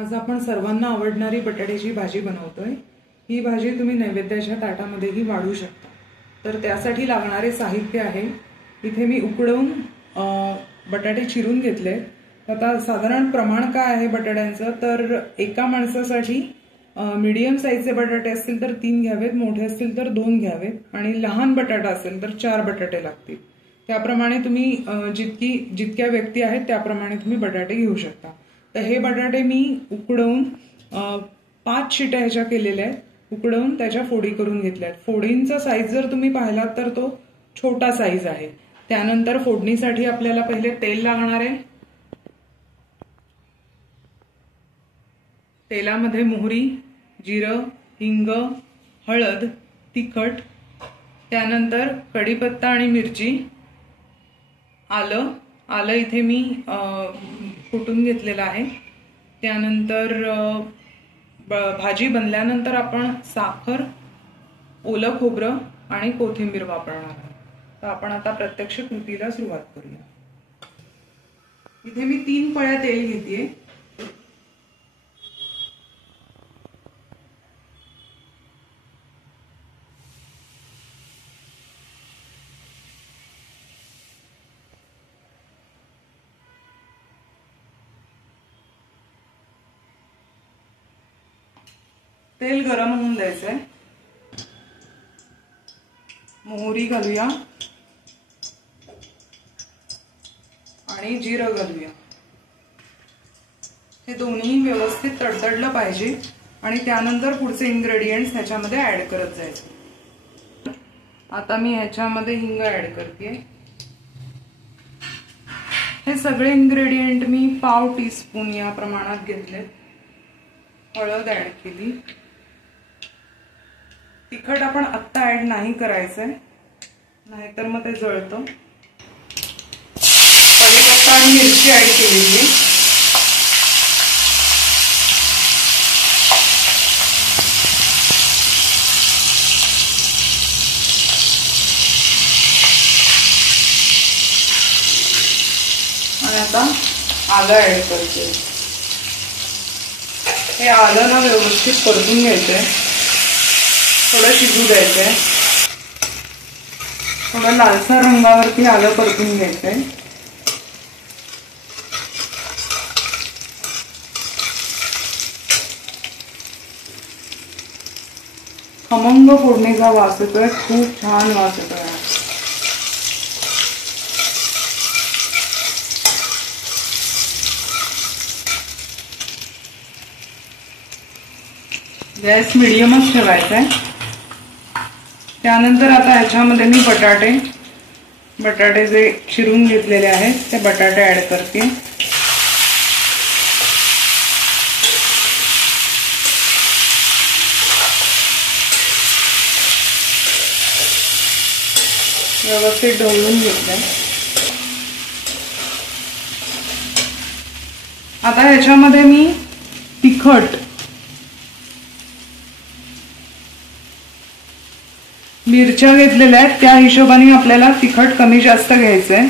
आज आपण सर्वांना आवडणारी बटाट्याची भाजी बनवतोय। ही भाजी तुम्ही नैवेद्याच्या ताटामध्येही वाढू शकता। तर त्यासाठी लागणारे साहित्य आहे, इथे मी उकडवून बटाटे चिरून घेतले। आता साधारण प्रमाण काय आहे बटाट्यांचं, तर एका माणसासाठी मीडियम साईजचे बटाटे असतील तर 3 घ्यावेत, मोठे असतील तर 2 घ्यावेत आणि लहान बटाटा असेल तर 4 बटाटे लागतील। त्याप्रमाणे तुम्ही जितक्या व्यक्ती आहेत त्याप्रमाणे तुम्ही बटाटे घेऊ शकता। तर हे बटाटे मी उकडवून 5 शिट्या ह्याच्या केलेल्या आहेत, उकडवून त्याच्या फोडी करून घेतल्या आहेत। फोडींचा साईज जर तुम्ही पाहिलात तर तो छोटा साईज आहे। त्यानंतर फोडणीसाठी आपल्याला पहिले तेल लागणार आहे। तेलामध्ये मोहरी, जिरं, हिंग, हळद, तिखट, त्यानंतर कढीपत्ता आणि मिरची, आलं इथे मी कुटून घेतलेलं आहे। त्यानंतर भाजी बनल्यानंतर आपण साखर, ओलं खोबरं आणि कोथिंबीर वापरणार आहोत। तर आपण आता प्रत्यक्ष कृतीला सुरुवात करूया। इथे मी 3 पळ्या तेल घेतेय। तेल गरम होऊन द्यायचंय। मोहरी घालूया आणि जिरं घालूया। हे दोन्ही व्यवस्थित तडतडलं पाहिजे आणि त्यानंतर पुढचे इन्ग्रेडियंट्स ह्याच्यामध्ये ऍड करत जायचे। आता मी ह्याच्यामध्ये हिंग ऍड करते। हे सगळे इन्ग्रेडियंट मी पाव टीस्पून या प्रमाणात घेतले। हळद ऍड केली। तिखट आपण आत्ता ऍड नाही करायचंय, नाहीतर मग ते जळतं। कढीपत्ता आणि मिरची ऍड केलेली आहे। आणि आता आलं ऍड करते। हे आलं ना व्यवस्थित परतून घ्यायचंय, थोडं शिजू द्यायचंय। थोडं लालसर रंगावरती आलं परतून घ्यायचंय। खमंग फोडणीचा वास येतोय, खूप छान वास येतोय। गॅस मीडियमच ठेवायचा आहे। त्यानंतर आता ह्याच्यामध्ये मी बटाटे जे चिरून घेतलेले आहेत ते बटाटे ऍड करते। व्यवस्थित ढवळून घेतलंय। आता ह्याच्यामध्ये मी तिखट, मिरच्या घेतलेल्या आहेत, त्या हिशोबाने आपल्याला तिखट कमी जास्त घ्यायचंय।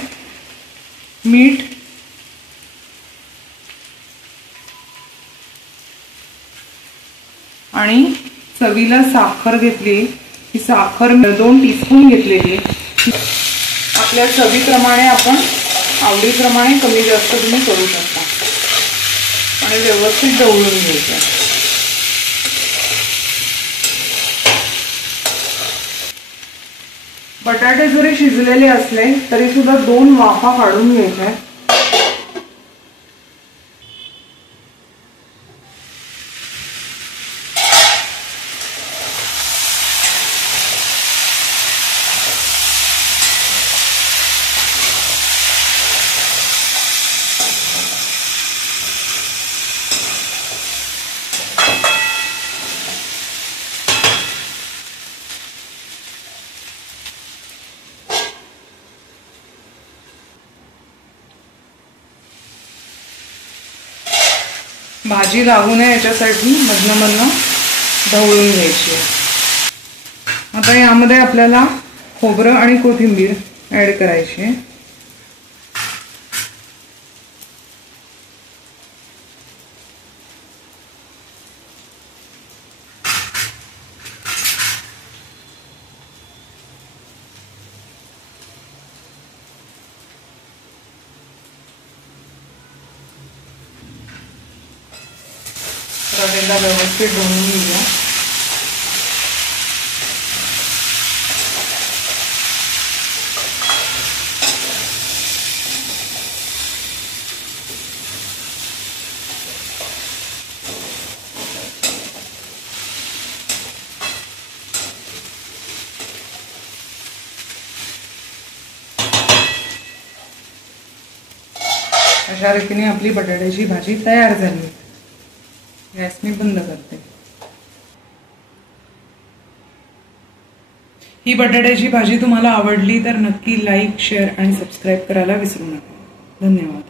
मीठ, आणि चवीला साखर घेतली। ही साखर 2 टीस्पून घेतलेली आहे। आपल्या चवीप्रमाणे आपण आवडीप्रमाणे कमी जास्त तुम्ही करू शकता आणि व्यवस्थित ढवळून घ्यायचं। बटाटे जरी शिजलेले असले तरी सुद्धा 2 वाफा काढून घ्यायच्या। भाजी लागू नये याच्यासाठी मधनं ढवळून घ्यायची। आता यामध्ये आपल्याला खोबरं आणि कोथिंबीर ऍड करायची। परत एकदा व्यवस्थित बनवून घेऊया. अशा रीतीने आपली बटाट्याची भाजी तयार झाली. गॅस मी बंद करते. ही बटाट्याची भाजी तुम्हाला आवडली तर नक्की लाईक, शेअर आणि सबस्क्राईब करायला विसरू नका. धन्यवाद.